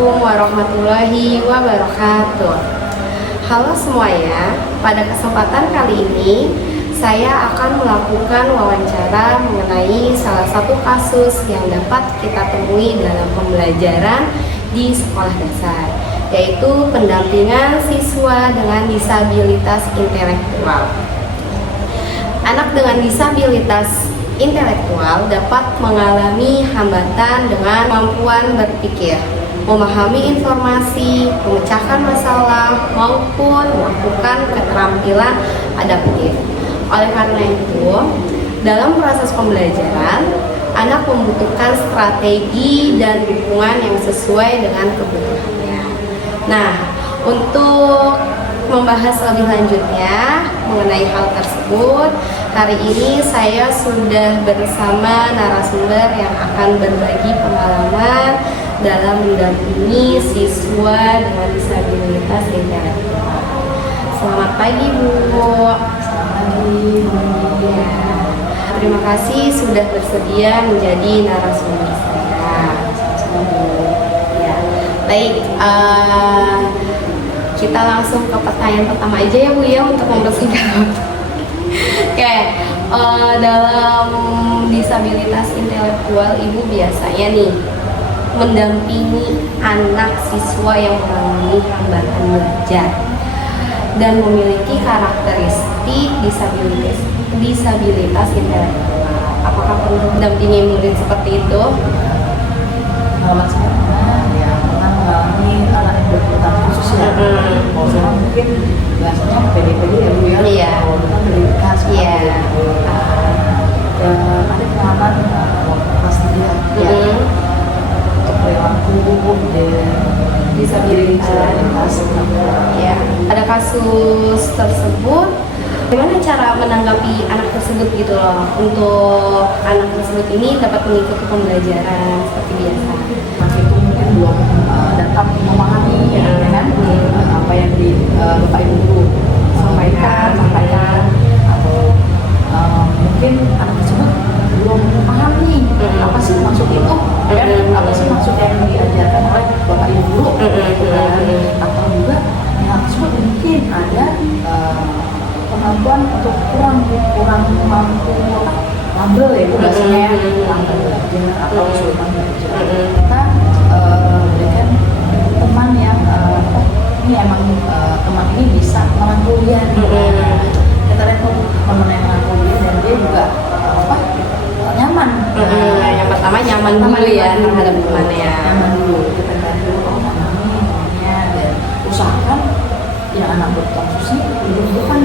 Assalamualaikum warahmatullahi wabarakatuh. Halo semuanya, pada kesempatan kali ini saya akan melakukan wawancara mengenai salah satu kasus yang dapat kita temui dalam pembelajaran di sekolah dasar, yaitu pendampingan siswa dengan disabilitas intelektual. Anak dengan disabilitas intelektual dapat mengalami hambatan dengan kemampuan berpikir, memahami informasi, memecahkan masalah, maupun melakukan keterampilan adaptif. Oleh karena itu, dalam proses pembelajaran, anak membutuhkan strategi dan dukungan yang sesuai dengan kebutuhannya. Nah, untuk membahas lebih lanjutnya mengenai hal tersebut, hari ini saya sudah bersama narasumber yang akan berbagi pengalaman dalam mendampingi siswa dengan disabilitas intelektual. Selamat pagi, Bu. Selamat pagi, Bu. Ya, terima kasih sudah bersedia menjadi narasumber saya. Ya, baik. Kita langsung ke pertanyaan pertama aja ya, Bu, ya, untuk mempersingkat waktu. Oke, dalam disabilitas intelektual, Ibu biasanya nih mendampingi anak siswa yang mengalami hambatan belajar dan memiliki karakteristik disabilitas intelektual. Apakah perlu mendampingi murid seperti itu? Kalau saya ya pernah mengalami anak yang berkebutuhan khusus ya. Kalau sekarang mungkin biasanya PD-PD ya, Bu, ya. Iya. Kalau dulu kan prioritas. Iya. Ada pengalaman waktu kelas 3 ya. Untuk perilaku dan disabilitas. Ya, pada kasus tersebut, bagaimana cara menanggapi anak tersebut gitu loh, untuk anak tersebut ini dapat mengikuti pembelajaran seperti biasa. Masih itu mungkin belum dapat memahami ya kan apa yang di Bapak Ibu guru sampaikan atau mungkin anak tersebut belum memahami apa sih maksud itu kan, apa sih maksud yang diajarkan oleh Bapak Ibu guru atau juga anak tersebut mungkin ada kemampuan untuk kurang mampu ngambil ya, Bu, biasanya kurang belajar atau kesulitan belajar. Kita berikan teman yang ini emang teman ini bisa merangkulnya. Kita rekom teman yang merangkulnya dan dia juga nyaman. Yang pertama nyaman dulu ya terhadap temannya. Nyaman dulu, kita bantu memahaminya dan usahakan yang anak berkebutuhan khusus ini bukan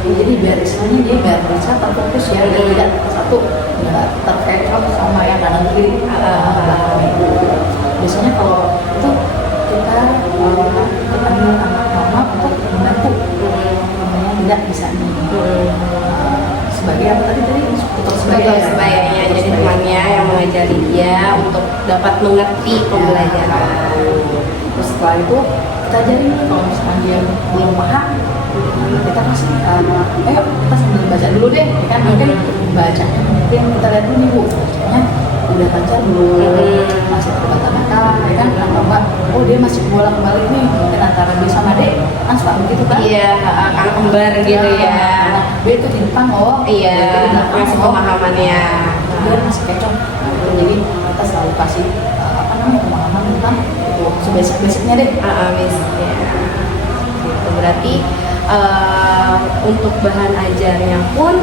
jadi biar istilahnya dia biar bisa terfokus ya, dan tidak satu nggak terkecoh sama yang kanan kiri belakang itu. Biasanya kalau itu kita panggil anak mama untuk membantu namanya tidak bisa nih sebagai apa tadi untuk sebayanya, jadi temannya yang mengajari dia untuk dapat mengerti pembelajaran. Terus setelah itu kita ajarin kalau misalkan dia belum paham, kita kasih ayo kita sambil baca dulu deh ya kan, mungkin bacanya mungkin kita lihat dulu nih, Bu, bacanya udah lancar belum, masih terbata-bata ya kan, atau enggak oh dia masih bolak balik nih, mungkin antara B sama D kan suka begitu kan, Iya, kakak kembar gitu ya. B itu di depan Iya, masih pemahamannya. dia masih kecoh. Jadi kita selalu kasih pemahaman tentang itu sebasic-basicnya deh. Basicnya. Gitu, berarti untuk bahan ajarnya pun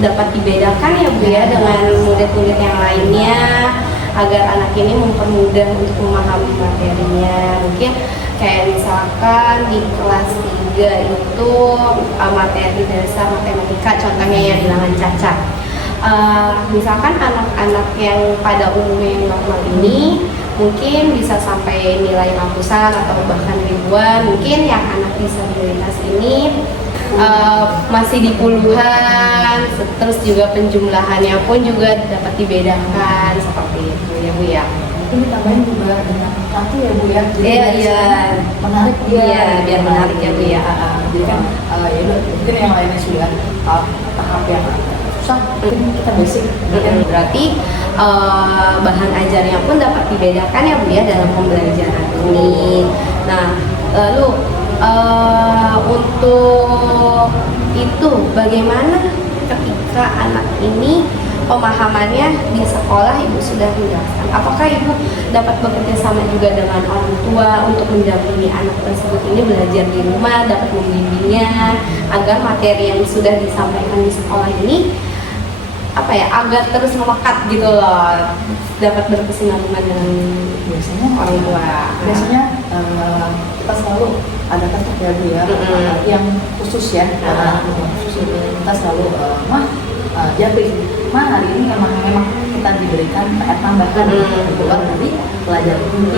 dapat dibedakan ya, Bu, ya, dengan murid-murid yang lainnya agar anak ini mempermudah untuk memahami materinya. Mungkin kayak misalkan di kelas 3 itu materi dasar matematika contohnya ya bilangan cacat. Misalkan anak-anak yang pada umumnya yang normal ini mungkin bisa sampai nilai ratusan atau bahkan ribuan. Mungkin yang anak disabilitas ini masih di puluhan, terus juga penjumlahannya pun juga dapat dibedakan seperti itu ya, Bu, ya. Mungkin ditambahin juga dengan kartu ya, Bu, ya. Iya, menarik dia. Iya, biar menarik ya, Bu, ya. Jadi kan ya udah, mungkin yang lainnya sudah tahap yang susah, mungkin kita basic. Berarti bahan ajarnya pun dapat dibedakan ya Bu ya dalam pembelajaran ini. Nah, lalu untuk itu bagaimana ketika anak ini pemahamannya di sekolah Ibu sudah menjelaskan? Apakah Ibu dapat bekerja sama juga dengan orang tua untuk mendampingi anak tersebut ini belajar di rumah, dapat membimbingnya agar materi yang sudah disampaikan di sekolah ini agar terus melekat gitu loh, dapat berkesinambungan dengan Biasanya orang tua. Biasanya kita selalu ada tetap ya Bu ya, yang khusus ya, khusus kita selalu jadi hari ini memang kita diberikan PR tambahan keluar dari pelajaran ini,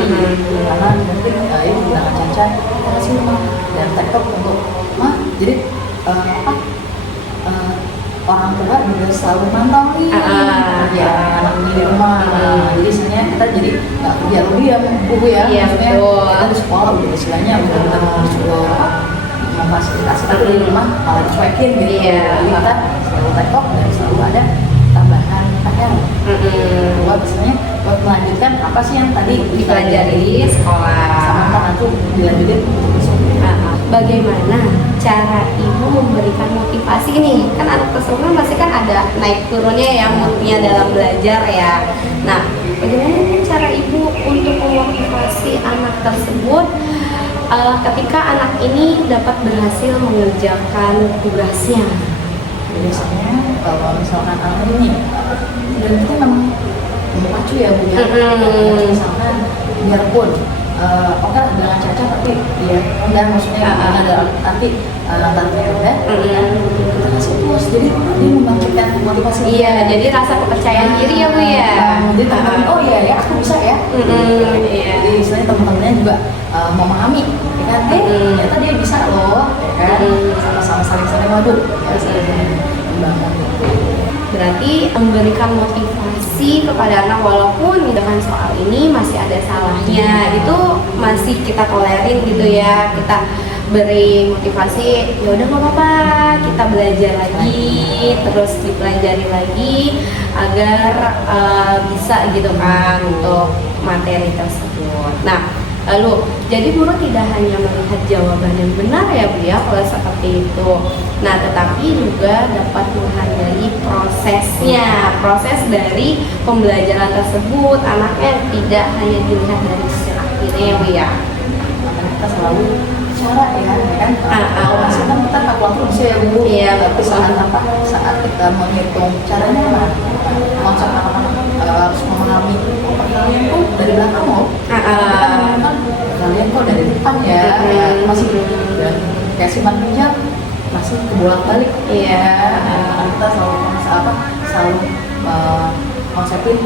karena mungkin ibu dengan Caca kasih rumah dan tektok untuk jadi orang tua juga selalu mantau nih ya anak di rumah. Jadi sebenarnya kita jadi biar diam Bu ya, maksudnya kita di sekolah udah istilahnya udah disuruh memfasilitasi, tapi di rumah malah dicuekin gitu. Jadi kita selalu tektok dan selalu ada tambahan PR. Buat biasanya buat melanjutkan apa sih yang tadi dipelajari di sekolah. Sama nanti dilanjutin. Bagaimana cara Ibu memberikan motivasi nih? Kan anak tersebut pasti kan ada naik turunnya ya moodnya dalam belajar ya. Nah, bagaimana cara Ibu untuk memotivasi anak tersebut ketika anak ini dapat berhasil mengerjakan tugasnya? Biasanya kalau misalkan anak ini dan kita memang memacu ya Bu ya, misalkan biarpun oke lah dengan Caca tapi dia dan maksudnya ada nanti tante udah kita kasih puas, jadi dia membangkitkan motivasi. Iya, jadi rasa kepercayaan diri ya Bu ya. Jadi teman-teman oh iya ya aku bisa ya. Jadi istilahnya teman-temannya juga memahami ya kan, ternyata dia bisa loh ya kan, sama-sama saling madu ya, saling membangun. Berarti memberikan motivasi kepada anak walaupun misalkan soal ini masih ada salahnya, itu masih kita tolerin gitu ya, kita beri motivasi, ya udah nggak apa-apa, kita belajar lagi, terus dipelajari lagi agar bisa gitu kan untuk materi tersebut. Nah, lalu jadi guru tidak hanya melihat jawaban yang benar ya Bu ya kalau seperti itu. Nah, tetapi juga dapat menghargai prosesnya, proses dari pembelajaran tersebut. Anaknya tidak hanya dilihat dari sisi akhirnya ya Bu ya. Kita selalu cara ya kan. Kalau masih kan kita kalkulator bisa ya Bu. Iya, tapi saat kita menghitung caranya konsep anak-anak harus memahami perkalian tuh dari belakang loh. Kalian kok dari depan ya, masih dan kayak simpan pinjam masih kebolak-balik. Iya, kita selalu konsepin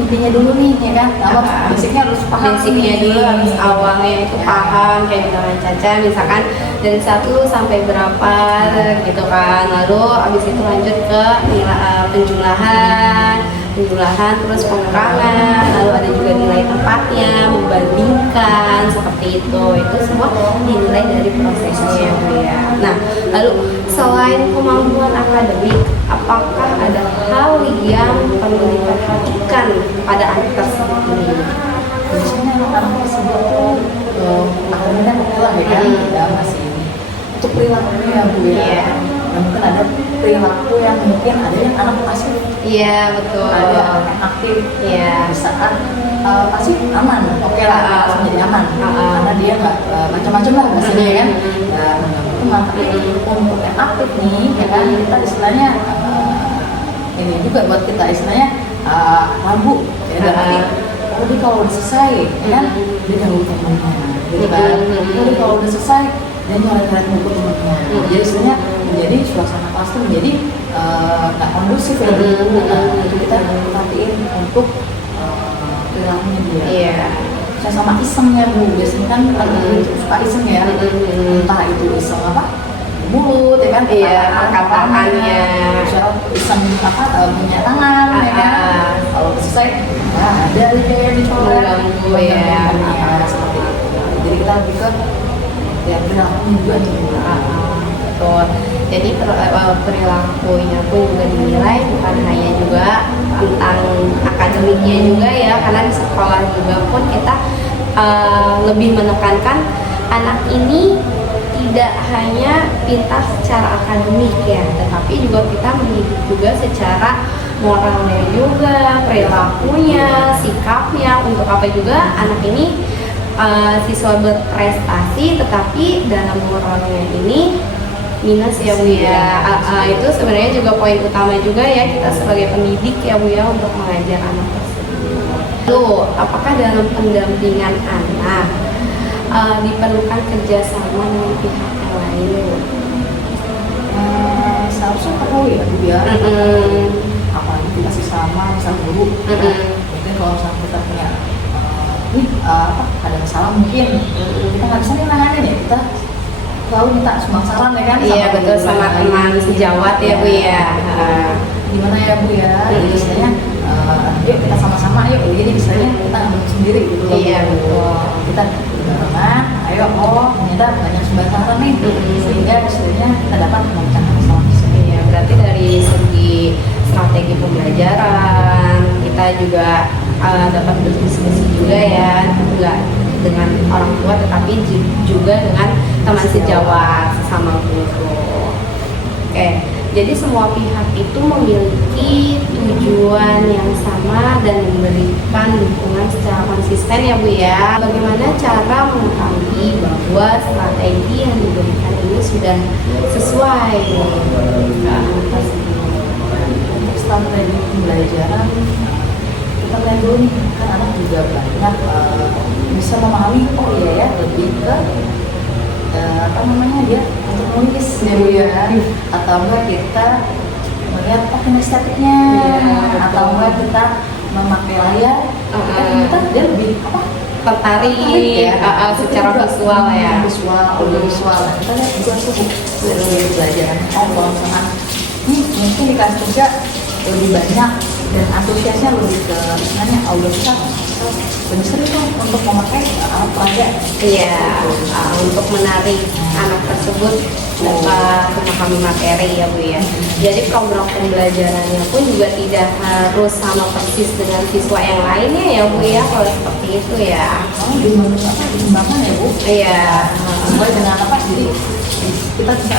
intinya dulu nih ya kan, basicnya harus paham, basicnya dulu harus awalnya itu paham, kayak misalkan Caca misalkan dari 1 sampai berapa gitu kan, lalu abis itu lanjut ke penjumlahan terus pengurangan, lalu ada juga nilai tempatnya, membandingkan seperti itu semua dinilai dari prosesnya ya. Nah, lalu selain kemampuan akademik, apakah ada hal yang perlu diperhatikan pada anak tersebut ini? Biasanya anak tersebut tuh akademiknya lah ya kan, masih untuk perilakunya ya Bu ya. Dan mungkin ada perilaku yang mungkin ada yang anak pasif. Iya, betul. Ada anak yang aktif. Iya. Di saat pasif aman, oke lah, langsung jadi aman. Karena dia nggak macam-macam lah biasanya ya kan. Dan untuk yang aktif nih, ya kan kita istilahnya ini juga buat kita istilahnya ragu. Jadi tapi kalau udah selesai, ya kan dia jauh temennya, gitu kan. Tapi kalau udah selesai dan nyoret-nyoret buku temennya. Jadi istilahnya menjadi suasana kelas tuh menjadi nggak kondusif ya. Itu kita perhatiin untuk perilakunya dia. Iya. Saya sama isengnya Bu, biasanya kan suka iseng ya. Entah itu iseng mulut ya kan, angkat-angkatannya, iseng punya tangan ya kan. Kalau selesai ada kayak dicoret ya. Seperti itu. Jadi kita lebih ke ya perilakunya juga nih. betul. Jadi perilakunya pun juga dinilai bukan hanya juga tentang akademiknya juga ya, karena di sekolah juga pun kita lebih menekankan anak ini tidak hanya pintar secara akademik ya, tetapi juga kita mendidik juga secara moralnya juga, perilakunya, sikapnya, untuk apa juga anak ini siswa berprestasi tetapi dalam moralnya ini minus ya Bu ya. Itu sebenarnya juga poin utama juga ya kita sebagai pendidik ya Bu ya untuk mengajar anak tersebut. Lalu, apakah dalam pendampingan anak diperlukan kerjasama dengan pihak yang lain? Seharusnya perlu ya Bu ya. Apalagi kita sesama misal guru. Mungkin kalau misalnya kita punya ada masalah mungkin kita nggak bisa nih nanganin ya, kita selalu minta sumbang saran ya kan. Iya betul, sama teman sejawat ya Bu ya. Gimana ya Bu ya, jadi istilahnya yuk kita sama-sama yuk, jadi istilahnya kita nggak sendiri gitu loh. Iya betul. Kita barengan, ayo ternyata banyak sumbang saran nih, sehingga istilahnya kita dapat memecahkan masalah. Iya, berarti dari segi strategi pembelajaran kita juga dapat berdiskusi juga ya, nggak dengan orang tua tetapi juga dengan teman sejawat sesama guru. Oke, jadi semua pihak itu memiliki tujuan yang sama dan memberikan dukungan secara konsisten ya Bu ya. Bagaimana cara mengetahui bahwa strategi yang diberikan ini sudah sesuai dengan strategi pembelajaran? Kita lihat dulu nih, kan anak juga banyak bisa memahami, oh iya ya, lebih ke dia untuk menulis ya Bu ya, atau enggak kita melihat kinestetiknya, atau enggak kita memakai layar, kita dia lebih tertarik ya, secara visual ya, visual. Kita lihat juga tuh dari pelajaran. Kalau misalkan mungkin di kelas kerja lebih banyak dan antusiasnya lebih ke kita lebih sering tuh untuk memakai alat peraga. Iya, untuk menarik anak tersebut dapat memahami materi ya Bu ya. Jadi program pembelajarannya pun juga tidak harus sama persis dengan siswa yang lainnya ya Bu ya, kalau seperti itu ya. Dikembangkan ya Bu? Iya. Sesuai dengan jadi kita bisa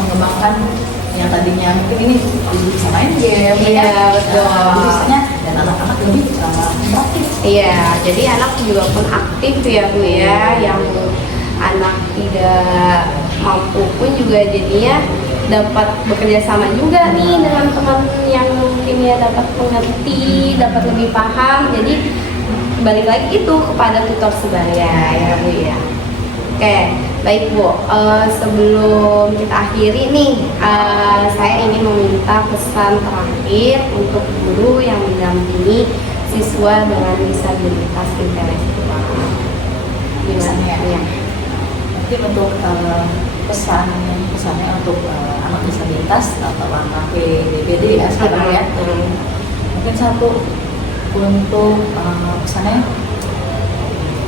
mengembangkan yang tadinya mungkin ini bisa main game, iya betul. Biasanya dan anak-anak lebih aktif. Iya, jadi anak juga pun aktif ya Bu ya. Yang anak tidak mampu pun juga jadinya dapat bekerja sama juga nih dengan teman yang mungkin ya dapat mengerti, dapat lebih paham. Jadi balik lagi itu kepada tutor sebaya ya Bu ya. Oke, baik Bu, sebelum kita akhiri nih, saya ingin meminta pesan terakhir untuk guru yang mendampingi siswa dengan disabilitas intelektual. Gimana ya? Mungkin untuk pesannya untuk anak disabilitas atau anak PDBD ya sekarang ya. Mungkin satu untuk pesannya,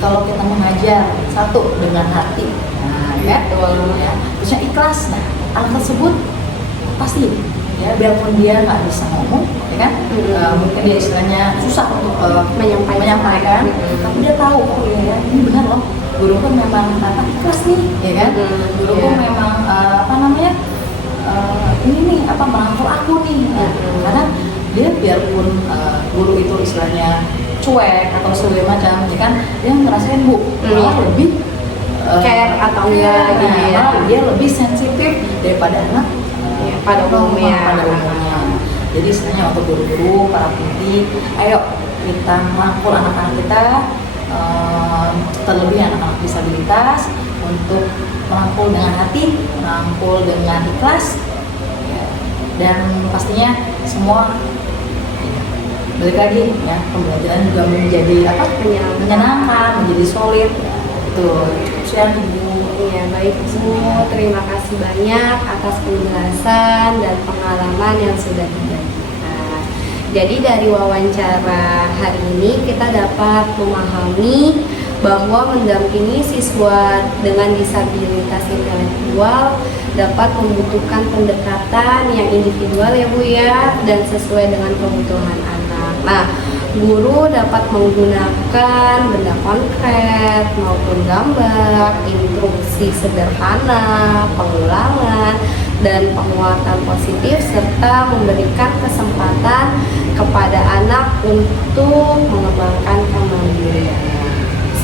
kalau kita mengajar satu dengan hati, terusnya ikhlas. Nah, anak tersebut pasti ya, biarpun dia nggak bisa ngomong, ya kan, mungkin dia istilahnya susah untuk menyampaikan, tapi dia tahu, oh iya ya, ini benar loh, guru pun memang ikhlas nih, ya kan, guru pun memang ini nih merangkul aku nih, karena dia biarpun guru itu istilahnya cuek atau segala macam, ya kan, dia ngerasain Bu malah lebih care atau enggak gitu ya, dia lebih sensitif daripada anak pada umumnya. Jadi istilahnya untuk guru-guru, para pendidik, ayo kita merangkul anak-anak kita, terlebih anak-anak disabilitas, untuk merangkul dengan hati, merangkul dengan ikhlas, dan pastinya semua balik lagi ya, pembelajaran juga menjadi menyenangkan, menjadi solid. Tuh, iya baik Bu, terima kasih banyak atas penjelasan dan pengalaman yang sudah dibagikan. Jadi dari wawancara hari ini kita dapat memahami bahwa mendampingi siswa dengan disabilitas intelektual dapat membutuhkan pendekatan yang individual ya Bu ya, dan sesuai dengan kebutuhan anak. Nah, guru dapat menggunakan benda konkret maupun gambar, instruksi sederhana, pengulangan, dan penguatan positif, serta memberikan kesempatan kepada anak untuk mengembangkan kemandiriannya.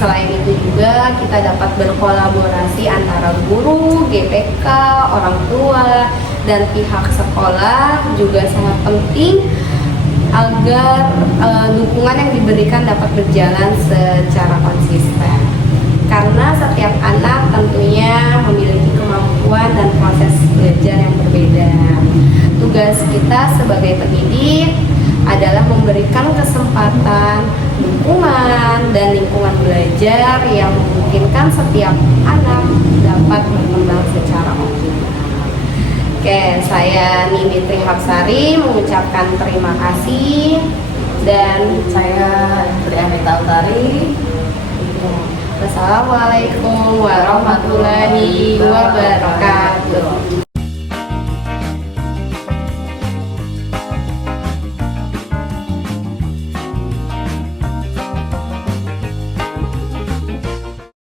Selain itu juga kita dapat berkolaborasi antara guru, GPK, orang tua, dan pihak sekolah juga sangat penting agar dukungan yang diberikan dapat berjalan secara konsisten. Karena setiap anak tentunya memiliki kemampuan dan proses belajar yang berbeda. Tugas kita sebagai pendidik adalah memberikan kesempatan, dukungan, dan lingkungan belajar yang memungkinkan setiap anak dapat berkembang secara optimal. Oke, saya Nimitri Hapsari mengucapkan terima kasih, dan Saya Trianita Utari. wassalamualaikum warahmatullahi wabarakatuh.